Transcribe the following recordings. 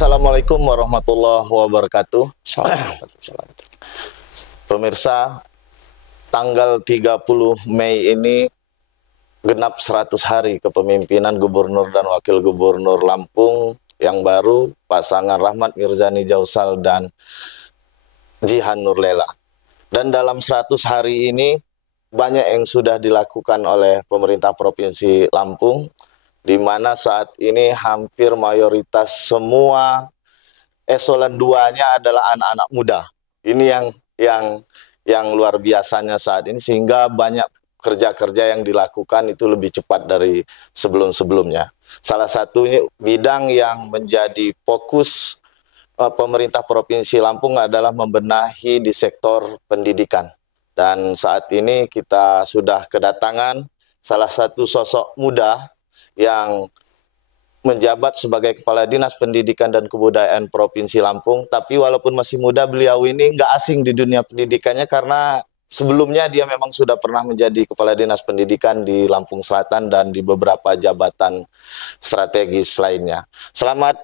Assalamualaikum warahmatullahi wabarakatuh. Pemirsa, tanggal 30 Mei ini genap 100 hari kepemimpinan Gubernur dan Wakil Gubernur Lampung yang baru, pasangan Rahmat Mirzani Jausal dan Jihan Nurlela. Dan dalam 100 hari ini banyak yang sudah dilakukan oleh pemerintah Provinsi Lampung, di mana saat ini hampir mayoritas semua eselon 2-nya adalah anak-anak muda. Ini yang luar biasanya saat ini, sehingga banyak kerja-kerja yang dilakukan itu lebih cepat dari sebelum-sebelumnya. Salah satunya bidang yang menjadi fokus pemerintah Provinsi Lampung adalah membenahi di sektor pendidikan. Dan saat ini kita sudah kedatangan salah satu sosok muda yang menjabat sebagai Kepala Dinas Pendidikan dan Kebudayaan Provinsi Lampung. Tapi walaupun masih muda, beliau ini nggak asing di dunia pendidikannya karena sebelumnya dia memang sudah pernah menjadi Kepala Dinas Pendidikan di Lampung Selatan dan di beberapa jabatan strategis lainnya. Selamat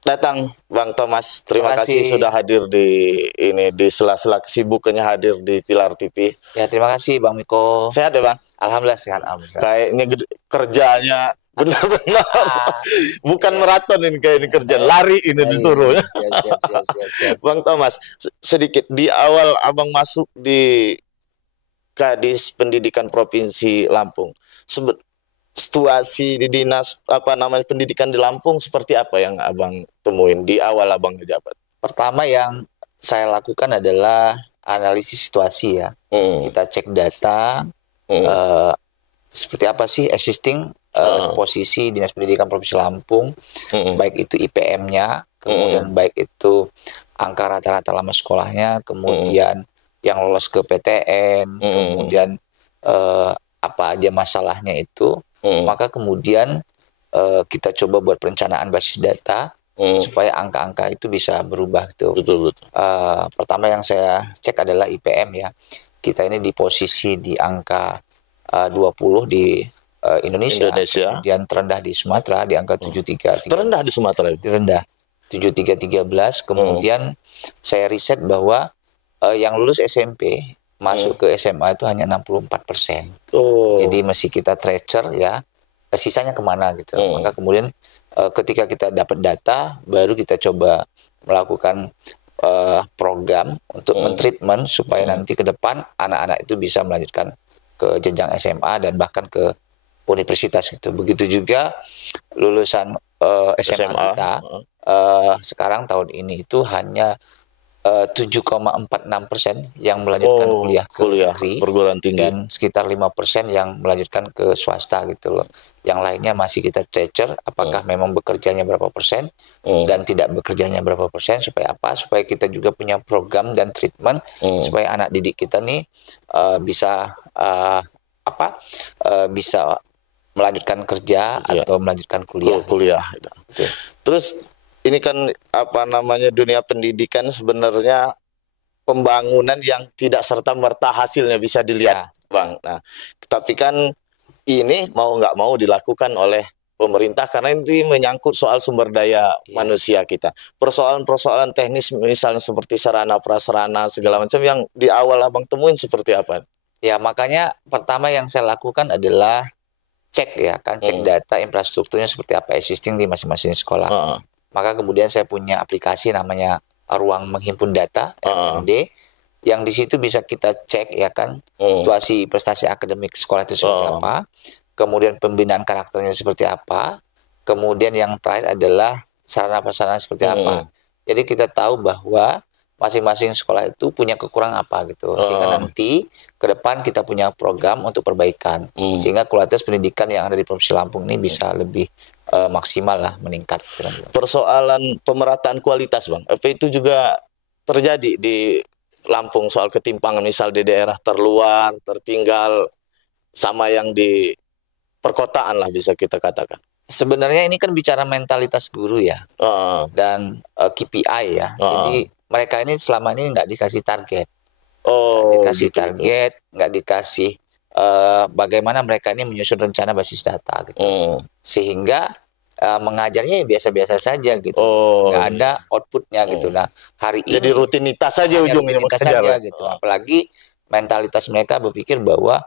datang Bang Thomas. Terima kasih sudah hadir di sela-sela kesibukannya hadir di Pilar TV. Ya, terima kasih Bang Miko. Sehat ya Bang? Alhamdulillah sehat. Alhamdulillah. Kayaknya kerjanya benar-benar bukan maraton ini, kayak ini kerjaan lari ini disuruh. Siap. Bang Thomas, sedikit di awal abang masuk di Kadis Pendidikan Provinsi Lampung, situasi di dinas pendidikan di Lampung seperti apa yang abang temuin di awal abang ngejabat? Pertama yang saya lakukan adalah analisis situasi ya. Kita cek data seperti apa sih existing posisi Dinas Pendidikan Provinsi Lampung, baik itu IPM-nya, kemudian baik itu angka rata-rata lama sekolahnya, kemudian yang lolos ke PTN, kemudian apa aja masalahnya itu, maka kemudian kita coba buat perencanaan basis data supaya angka-angka itu bisa berubah gitu. Betul. Pertama yang saya cek adalah IPM ya. Kita ini di posisi di angka 20 di Indonesia, kemudian terendah di Sumatera di angka 73. Terendah di Sumatera itu? Terendah 7313. Kemudian saya riset bahwa yang lulus SMP masuk ke SMA itu hanya 64%. Jadi mesti kita tracer ya, sisanya kemana gitu. Maka kemudian ketika kita dapat data, baru kita coba melakukan program untuk mentreatment supaya nanti ke depan anak-anak itu bisa melanjutkan ke jenjang SMA dan bahkan ke universitas gitu. Begitu juga lulusan SMA kita sekarang tahun ini itu hanya 7,46% yang melanjutkan kuliah ke perguruan tinggi, dan sekitar 5% yang melanjutkan ke swasta gitu loh. Yang lainnya masih kita tracer apakah memang bekerjanya berapa persen dan tidak bekerjanya berapa persen, supaya apa? Supaya kita juga punya program dan treatment supaya anak didik kita nih bisa bisa melanjutkan kerja atau melanjutkan kuliah. Terus ini kan dunia pendidikan sebenarnya pembangunan yang tidak serta-merta hasilnya bisa dilihat, Bang. Nah, tapi kan ini mau nggak mau dilakukan oleh pemerintah karena ini menyangkut soal sumber daya manusia kita. Persoalan-persoalan teknis misalnya seperti sarana prasarana segala macam yang di awal abang temuin seperti apa? Ya, makanya pertama yang saya lakukan adalah cek data infrastrukturnya seperti apa existing di masing-masing sekolah. Maka kemudian saya punya aplikasi namanya Ruang Menghimpun Data RMD, yang di situ bisa kita cek situasi prestasi akademik sekolah itu seperti apa, kemudian pembinaan karakternya seperti apa, kemudian yang terakhir adalah sarana prasarana seperti apa. Jadi kita tahu bahwa masing-masing sekolah itu punya kekurangan apa gitu, sehingga nanti ke depan kita punya program untuk perbaikan, sehingga kualitas pendidikan yang ada di Provinsi Lampung ini bisa lebih maksimal lah, meningkat. Persoalan pemerataan kualitas, Bang, apa itu juga terjadi di Lampung, soal ketimpangan misal di daerah terluar, tertinggal sama yang di perkotaan lah bisa kita katakan. Sebenarnya ini kan bicara mentalitas guru ya, dan KPI ya. Jadi mereka ini selama ini nggak dikasih target, nggak dikasih bagaimana mereka ini menyusun rencana basis data gitu. Sehingga mengajarnya ya biasa-biasa saja gitu, nggak ada outputnya gitu. Nah hari ini jadi rutinitas saja ujungnya rutinitas saja gitu. Apalagi mentalitas mereka berpikir bahwa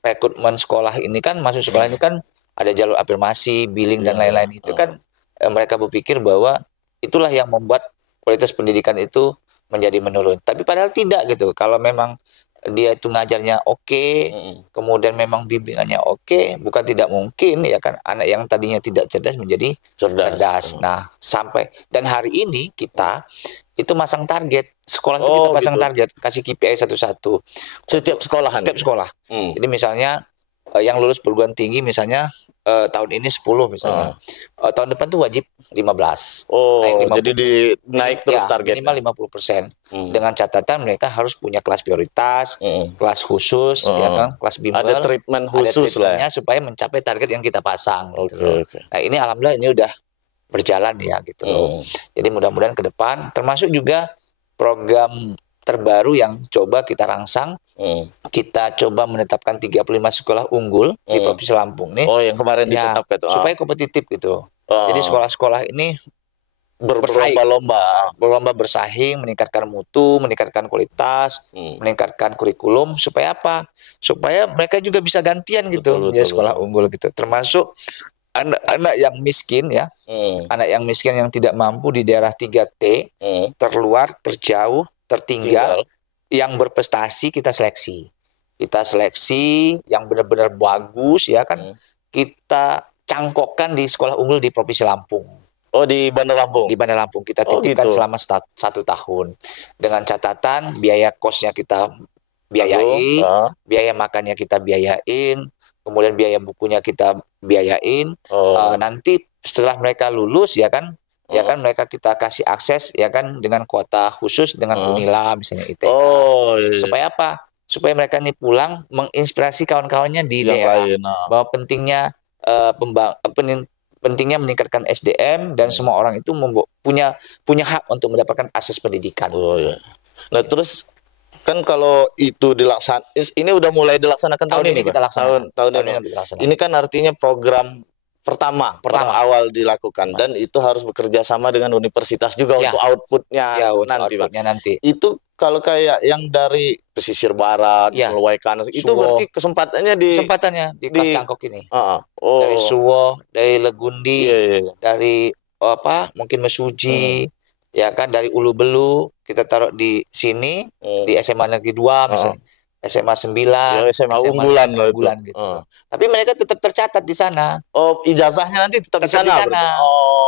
rekrutmen sekolah ini kan, masuk sekolah ini kan ada jalur afirmasi, billing dan lain-lain. Itu kan mereka berpikir bahwa itulah yang membuat kualitas pendidikan itu menjadi menurun. Tapi padahal tidak gitu. Kalau memang dia itu ngajarnya oke, kemudian memang bimbingannya oke, bukan tidak mungkin ya kan anak yang tadinya tidak cerdas menjadi cerdas. Nah, sampai dan hari ini kita itu masang target. Sekolah itu kita pasang target, kasih KPI satu-satu. Setiap sekolahan. Setiap sekolah. Jadi misalnya yang lulus perguruan tinggi misalnya tahun ini 10 misalnya. Tahun depan tuh wajib 15. Jadi naik terus target. Minimal 50%. Dengan catatan mereka harus punya kelas prioritas, kelas khusus, ya kan, kelas bimbel. Ada treatment khusus lah. Supaya mencapai target yang kita pasang. Gitu. Nah ini alhamdulillah ini udah berjalan ya gitu loh. Jadi mudah-mudahan ke depan, termasuk juga program terbaru yang coba kita rangsang, kita coba menetapkan 35 sekolah unggul di Provinsi Lampung nih. Yang kemarin ditetapkan itu. Supaya kompetitif gitu. Jadi sekolah-sekolah ini berlomba bersaing, meningkatkan mutu, meningkatkan kualitas, meningkatkan kurikulum. Supaya apa? Supaya mereka juga bisa gantian gitu, ya sekolah unggul gitu. Termasuk anak-anak yang miskin ya, anak yang miskin yang tidak mampu di daerah 3T, terluar, terjauh, tertinggal, yang berprestasi kita seleksi yang benar-benar bagus ya kan, kita cangkokkan di sekolah unggul di Provinsi Lampung. Di Bandar Lampung. Di Bandar Lampung kita titipkan selama 1 tahun dengan catatan biaya kosnya kita biayai, biaya makannya kita biayain, kemudian biaya bukunya kita biayain. Nanti setelah mereka lulus ya kan, mereka kita kasih akses ya kan dengan kuota khusus dengan Unila misalnya ITK. Supaya apa? Supaya mereka ini pulang menginspirasi kawan-kawannya di daerah bahwa pentingnya pentingnya meningkatkan SDM dan semua orang itu punya hak untuk mendapatkan akses pendidikan. Nah terus kan kalau itu ini udah mulai dilaksanakan tahun ini kita laksanakan. Tahun ini. Ini kan artinya program pertama awal dilakukan dan itu harus bekerja sama dengan universitas juga untuk outputnya nanti. Itu kalau kayak yang dari pesisir barat, Sulawesi Kanan, itu berarti kesempatannya di kelas Cangkok ini. Dari Suwo, dari Legundi, dari mungkin Mesuji, ya kan, dari Ulu Belu kita taruh di sini di SMA Negeri 2 misalnya. SMA 9, SMA unggulan gitu. Tapi mereka tetap tercatat di sana. Ijazahnya nanti tetap di sana.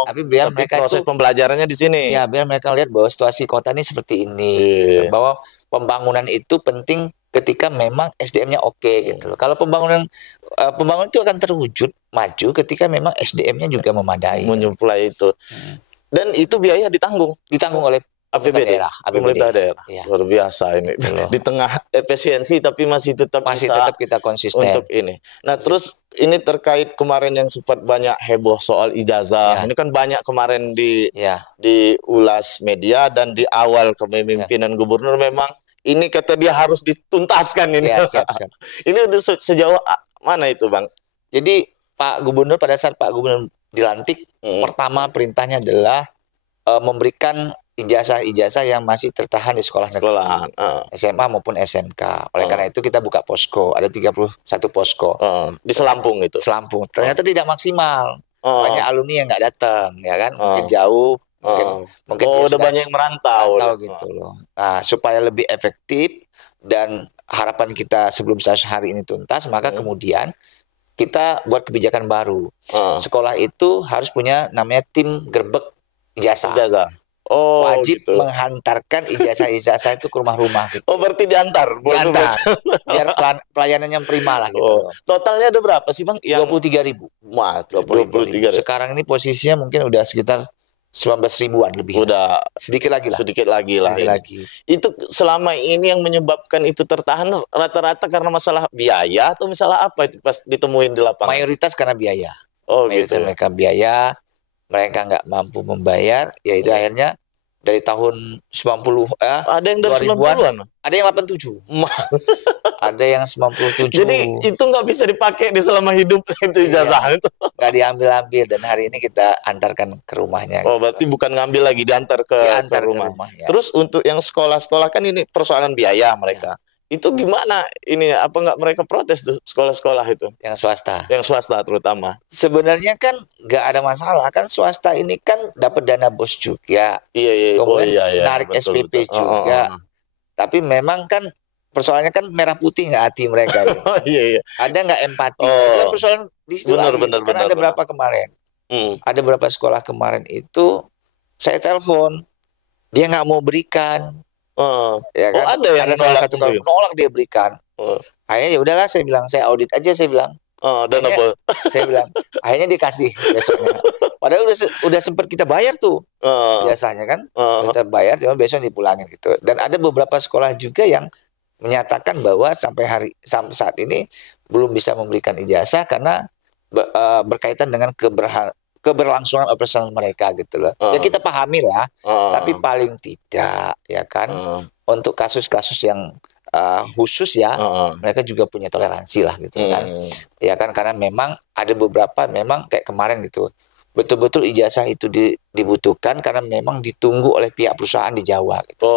Tapi biar mereka proses pembelajarannya di sini. Ya, biar mereka lihat bahwa situasi kota ini seperti ini. Gitu. Bahwa pembangunan itu penting ketika memang SDM-nya oke gitu. Kalau pembangunan itu akan terwujud maju ketika memang SDM-nya juga memadai. Menyuplai itu. Dan itu biaya ditanggung oleh APBD, pemerintah daerah. Luar biasa ini. Di tengah efisiensi tapi masih tetap kita konsisten untuk ini. Nah, terus ini terkait kemarin yang sempat banyak heboh soal ijazah. Ini kan banyak kemarin diulas media dan di awal kepemimpinan gubernur memang ini kata dia harus dituntaskan ini. Siap. Ini udah sejauh mana itu, Bang? Jadi Pak Gubernur, pada saat Pak Gubernur dilantik, pertama perintahnya adalah memberikan ijazah-ijazah yang masih tertahan di sekolah negeri, SMA maupun SMK. Oleh karena itu kita buka posko, ada 31 posko di Selampung itu. Selampung. Ternyata tidak maksimal. Banyak alumni yang nggak datang, ya kan? Mungkin jauh, mungkin udah banyak yang merantau gitu loh. Nah, supaya lebih efektif dan harapan kita sebelum hari ini tuntas, maka kemudian kita buat kebijakan baru. Sekolah itu harus punya namanya tim gerbek ijazah. Wajib menghantarkan ijazah-ijazah itu ke rumah-rumah gitu. Berarti diantar. Biar pelayanannya prima lah gitu. Totalnya ada berapa sih, Bang? 23.000. 23.000. Sekarang ini posisinya mungkin udah sekitar 19.000-an lebih. Udah sedikit lagi lah. Itu selama ini yang menyebabkan itu tertahan rata-rata karena masalah biaya atau misalnya apa itu pas ditemuin di lapangan? Mayoritas karena biaya. Gitu. Mereka biaya, mereka nggak mampu membayar, yaitu akhirnya dari tahun 90 ada yang dari 90-an, ada yang 87. Ada yang 97. Jadi itu nggak bisa dipakai di selama hidup itu ijazah itu. Nggak diambil-ambil, dan hari ini kita antarkan ke rumahnya. Oh, berarti bukan ngambil lagi, diantar ke rumah. Ya. Terus untuk yang sekolah-sekolah kan ini persoalan biaya mereka. Itu gimana ini? Apa nggak mereka protes tuh sekolah-sekolah itu? Yang swasta. Yang swasta terutama. Sebenarnya kan nggak ada masalah, kan swasta ini kan dapat dana bos juga. Iya. Kemudian narik SPP juga. Tapi memang kan persoalannya kan merah putih nggak hati mereka. Gitu. Iya. Ada nggak empati? Itu kan persoalan di situ lagi. Kan ada berapa kemarin? Ada berapa sekolah kemarin itu saya telepon, dia nggak mau berikan. Ya kan? Ada yang salah satu nolak dia berikan. Akhirnya ya udahlah, saya bilang, saya audit aja, saya bilang. Dan apa? Saya bilang, akhirnya dikasih besoknya. Padahal udah sempat kita bayar tuh. Biasanya kan kita bayar, cuma besok dipulangin gitu. Dan ada beberapa sekolah juga yang menyatakan bahwa sampai saat ini belum bisa memberikan ijazah karena berkaitan dengan keberlangsungan operasional mereka gitu loh. Ya kita pahami lah, tapi paling tidak ya kan untuk kasus-kasus yang khusus ya, mereka juga punya toleransi lah gitu kan. Ya kan, karena memang ada beberapa memang kayak kemarin gitu. Betul-betul ijazah itu dibutuhkan karena memang ditunggu oleh pihak perusahaan di Jawa gitu.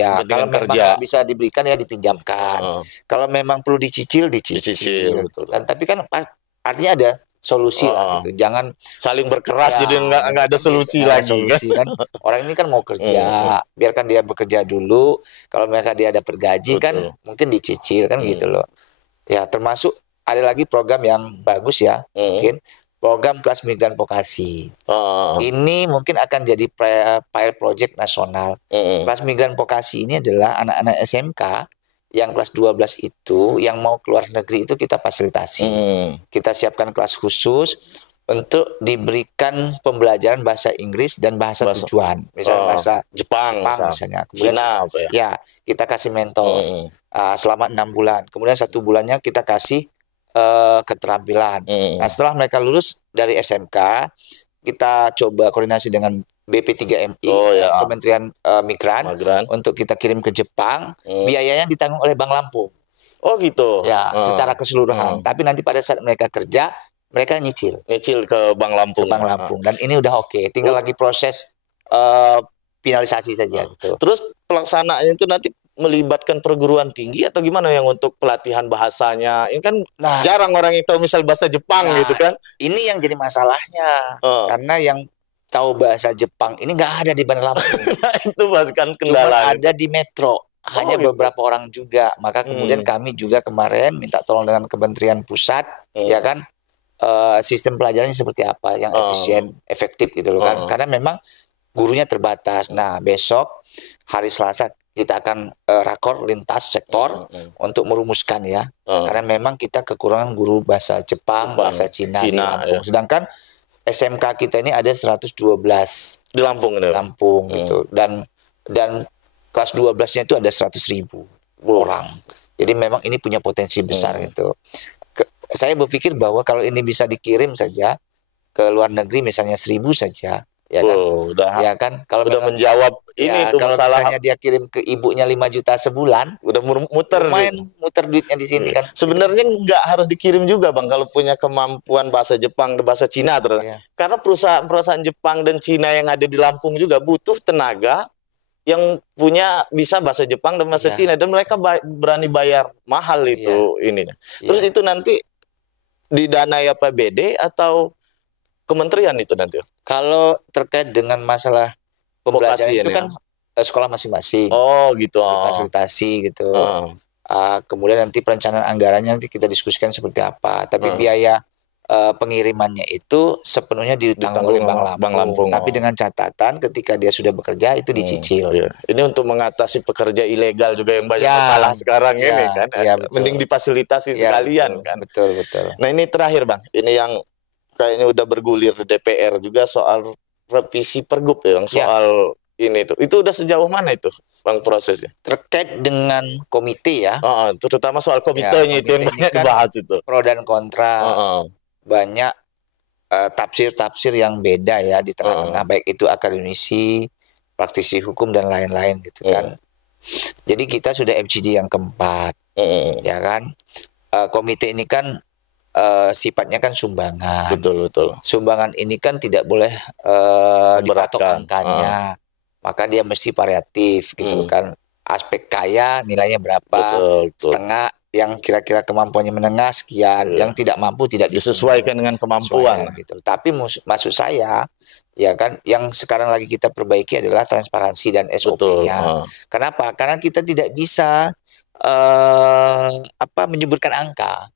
Ya, kalau memang bisa diberikan ya dipinjamkan. Kalau memang perlu dicicil gitu. Dan tapi kan artinya ada solusi lah gitu. Jangan saling berkeras jadi nggak ada solusi lagi kan. Orang ini kan mau kerja, biarkan dia bekerja dulu. Kalau mereka dia dapat gaji kan mungkin dicicil kan gitu loh. Ya, termasuk ada lagi program yang bagus ya, mungkin program kelas migran vokasi. Ini mungkin akan jadi pilot project nasional. Kelas migran vokasi ini adalah anak-anak SMK yang kelas 12 itu yang mau keluar negeri itu kita fasilitasi. Kita siapkan kelas khusus untuk diberikan pembelajaran bahasa Inggris dan bahasa tujuan. Misalnya bahasa Jepang misalnya. Kemudian, Cina apa ya? Ya, kita kasih mentor selama 6 bulan. Kemudian 1 bulannya kita kasih keterampilan. Nah, setelah mereka lulus dari SMK, kita coba koordinasi dengan BP3MI, Kementerian Migran, untuk kita kirim ke Jepang. Biayanya ditanggung oleh Bank Lampung. Oh gitu. Ya, secara keseluruhan. Tapi nanti pada saat mereka kerja, mereka nyicil ke Bank Lampung. Dan ini udah oke. Tinggal lagi proses finalisasi saja. Gitu. Terus pelaksanaannya itu nanti melibatkan perguruan tinggi atau gimana yang untuk pelatihan bahasanya? Ini kan jarang orang yang tahu misal bahasa Jepang gitu kan. Ini yang jadi masalahnya. Karena yang tahu bahasa Jepang ini nggak ada di Bandar Lampung. Nah, itu bahkan kendala. Cuma ada di metro. Hanya beberapa orang juga. Maka kemudian kami juga kemarin minta tolong dengan Kementerian Pusat, ya kan, sistem pelajarannya seperti apa yang efisien, efektif gitu loh kan. Karena memang gurunya terbatas. Nah, besok hari Selasa kita akan rakor lintas sektor untuk merumuskan ya. Karena memang kita kekurangan guru bahasa Jepang, bahasa Cina di Lampung. Sedangkan SMK kita ini ada 112 di Lampung ini. Gitu. Dan kelas 12-nya itu ada 100.000 orang. Jadi memang ini punya potensi besar gitu. Saya berpikir bahwa kalau ini bisa dikirim saja ke luar negeri misalnya 1.000 saja, ya kan? Ya kan? Kalau udah menjawab ini tuh kalau masalah. Misalnya dia kirim ke ibunya 5 juta sebulan, udah muter duitnya di sini kan. Sebenarnya nggak harus dikirim juga Bang kalau punya kemampuan bahasa Jepang dan bahasa Cina terus. Karena perusahaan Jepang dan Cina yang ada di Lampung juga butuh tenaga yang bisa bahasa Jepang dan bahasa Cina, dan mereka berani bayar mahal itu ininya. Terus itu nanti didanai APBD atau kementerian itu nanti? Kalau terkait dengan masalah pembelajaran itu kan sekolah masing-masing. Oh gitu. Fasilitasi gitu. Kemudian nanti perencanaan anggarannya nanti kita diskusikan seperti apa. Tapi biaya pengirimannya itu sepenuhnya ditanggung oleh Bank Lampung. Tapi dengan catatan ketika dia sudah bekerja itu dicicil. Ini untuk mengatasi pekerja ilegal juga yang banyak masalah sekarang ini kan. Mending difasilitasi sekalian kan. Betul. Nah ini terakhir Bang, ini yang kayaknya udah bergulir di DPR juga soal revisi Pergub ya Bang, soal ini tuh. Itu udah sejauh mana itu Bang prosesnya? Terkait dengan komite ya. Terutama soal komitenya itu yang banyak dibahas itu. Pro dan kontra. Banyak tafsir-tafsir yang beda ya di tengah-tengah, baik itu akademisi, praktisi hukum dan lain-lain gitu kan. Jadi kita sudah FGD yang keempat. ya kan? Komite ini kan sifatnya kan sumbangan. Betul. Sumbangan ini kan tidak boleh dipatok angkanya, maka dia mesti variatif gitu kan. Aspek kaya nilainya berapa, setengah, yang kira-kira kemampuannya menengah sekian, yang tidak mampu tidak disesuaikan dengan kemampuan gitu. Tapi maksud saya ya kan, yang sekarang lagi kita perbaiki adalah transparansi dan SOP-nya. Kenapa? Karena kita tidak bisa menyebutkan angka.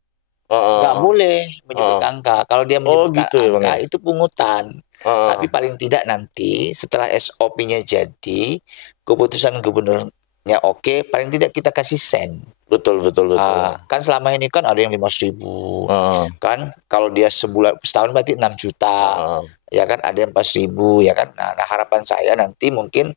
Nggak boleh menyebutkan angka. Kalau dia menyebutkan angka itu pungutan. Tapi paling tidak nanti setelah SOP-nya jadi, keputusan gubernurnya oke, paling tidak kita kasih sen. Betul. Kan selama ini kan ada yang 500.000, kan kalau dia setahun berarti 6 juta, ya kan ada yang 4.000, ya kan. Nah, harapan saya nanti mungkin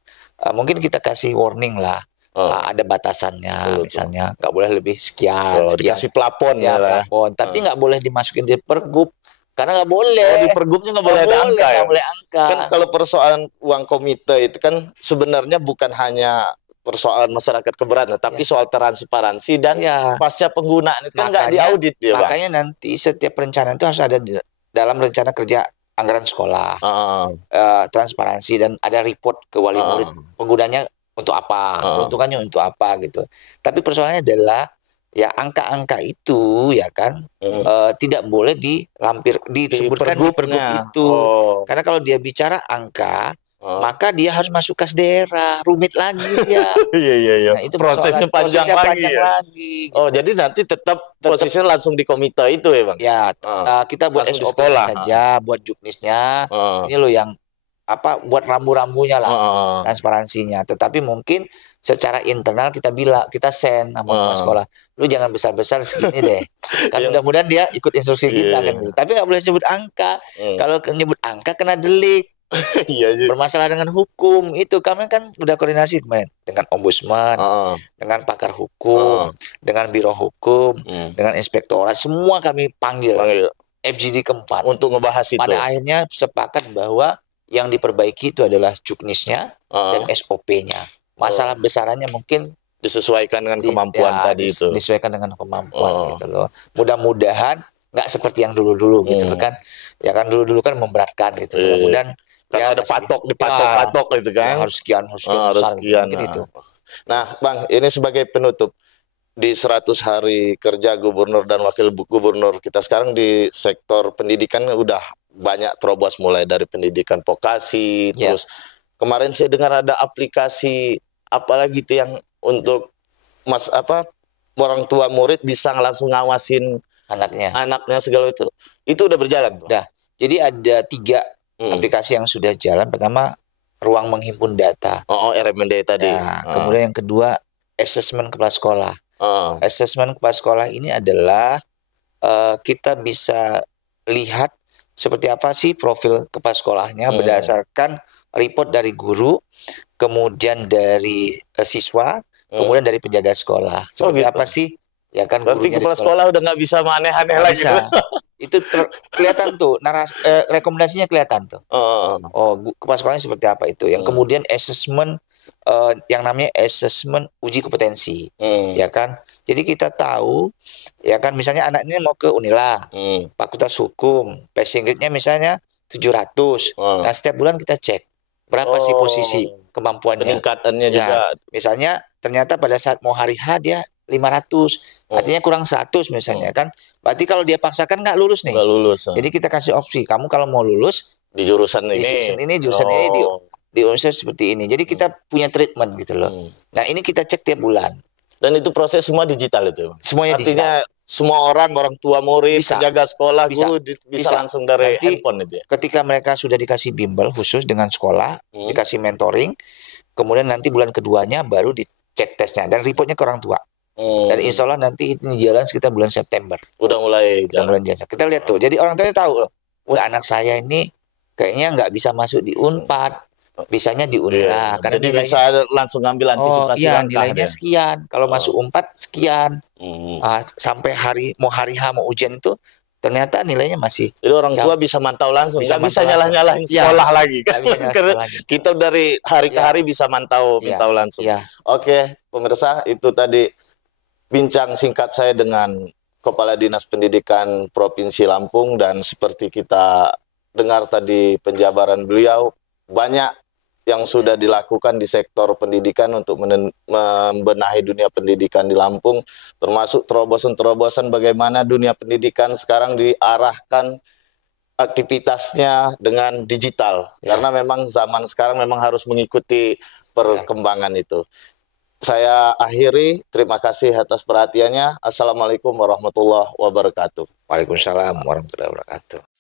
kita kasih warning lah. Ada batasannya, misalnya nggak boleh lebih sekian. Dikasih plafon ya, plafon. Tapi nggak boleh dimasukin di pergub, karena nggak boleh. Di pergubnya nggak boleh ada angka ya? Boleh angka. Kan kalau persoalan uang komite itu kan sebenarnya bukan hanya persoalan masyarakat keberatan, tapi soal transparansi dan pasca penggunaan itu kan nggak diaudit dia, makanya nanti setiap perencanaan itu harus ada dalam rencana kerja anggaran sekolah, transparansi, dan ada report ke wali murid penggunanya untuk apa, peruntukannya untuk apa gitu. Tapi persoalannya adalah ya angka-angka itu ya kan tidak boleh disebutkan di pergub itu. Karena kalau dia bicara angka, maka dia harus masuk kas daerah, rumit lagi ya. Iya. Nah, itu prosesnya panjang lagi. Gitu. Jadi nanti tetap posisinya langsung di komite itu ya bang? Ya, kita buat SOP saja, buat juknisnya. Ini loh yang buat rambu-rambunya lah, transparansinya. Tetapi mungkin secara internal kita send sama sekolah, lu jangan besar-besar segini deh. Kan mudah-mudahan dia ikut instruksi kita kan gitu. Tapi nggak boleh sebut angka. Kalau nyebut angka kena delik. Bermasalah dengan hukum. Itu kami kan udah koordinasi kemarin dengan ombudsman, dengan pakar hukum, dengan biro hukum, dengan inspektorat, semua kami panggil. FGD keempat untuk ngebahas itu. Pada akhirnya sepakat bahwa yang diperbaiki itu adalah juknisnya dan SOP-nya. Masalah besarannya mungkin disesuaikan dengan kemampuan tadi itu. Disesuaikan dengan kemampuan gitu loh. Mudah-mudahan nggak seperti yang dulu-dulu gitu kan. Ya kan dulu-dulu kan memberatkan gitu. Mudah-mudahan ada dipatok gitu kan. Harus sekian gitu. Nah, Bang, ini sebagai penutup di 100 hari kerja gubernur dan wakil gubernur kita sekarang di sektor pendidikan udah banyak terobos, mulai dari pendidikan vokasi, terus kemarin saya dengar ada aplikasi apalagi itu yang untuk orang tua murid bisa langsung ngawasin anaknya segala itu udah berjalan. Udah. Jadi ada 3 aplikasi yang sudah jalan. Pertama, ruang menghimpun data. RMD tadi. Kemudian yang kedua, asesmen kepala sekolah. Asesmen kepala sekolah ini adalah kita bisa lihat seperti apa sih profil kepala sekolahnya berdasarkan report dari guru, kemudian dari siswa, kemudian dari penjaga sekolah. Seperti apa sih? Ya kan. Berarti kepala sekolah udah nggak bisa aneh-aneh lagi. Itu kelihatan tuh, rekomendasinya kelihatan tuh. Kepala sekolahnya seperti apa itu. Yang kemudian assessment, yang namanya assessment uji kompetensi, ya kan. Jadi kita tahu, ya kan, misalnya anak ini mau ke Unila, Fakultas Hukum, passing grade-nya misalnya 700. Nah, setiap bulan kita cek berapa sih posisi kemampuannya. Peningkatannya juga. Misalnya ternyata pada saat mau hari H dia 500, artinya kurang 100 misalnya kan. Berarti kalau dia paksakan nggak lulus nih. Nggak lulus. Jadi kita kasih opsi, kamu kalau mau lulus di jurusan ini di universitas seperti ini. Jadi kita punya treatment gitu loh. Nah, ini kita cek tiap bulan. Dan itu proses semua digital itu. Semuanya artinya digital. Semua orang tua murid, penjaga sekolah, guru bisa langsung dari handphone itu ya. Ketika mereka sudah dikasih bimbel khusus dengan sekolah, dikasih mentoring, kemudian nanti bulan keduanya baru dicek tesnya dan reportnya ke orang tua. Dan insya Allah nanti ini jalan sekitar bulan September. Udah mulai jalan. Kita lihat tuh. Jadi orang tuanya tahu, anak saya ini kayaknya nggak bisa masuk di Unpad. Bisanya di Unila, karena jadi bisa langsung ngambil antisipasi nilainya sekian. Kalau masuk Unpad sekian. Sampai hari H mau ujian itu ternyata nilainya masih. Jadi orang tua bisa mantau langsung. Bisa nyalah-nyalahin sekolah lagi kan. Karena kita dari hari ke hari bisa mantau langsung. Oke, pemirsa, itu tadi bincang singkat saya dengan Kepala Dinas Pendidikan Provinsi Lampung, dan seperti kita dengar tadi penjabaran beliau, banyak yang sudah dilakukan di sektor pendidikan untuk membenahi dunia pendidikan di Lampung, termasuk terobosan-terobosan bagaimana dunia pendidikan sekarang diarahkan aktivitasnya dengan digital, karena memang zaman sekarang memang harus mengikuti perkembangan itu. Saya akhiri, terima kasih atas perhatiannya. Assalamualaikum warahmatullahi wabarakatuh. Waalaikumsalam warahmatullahi wabarakatuh.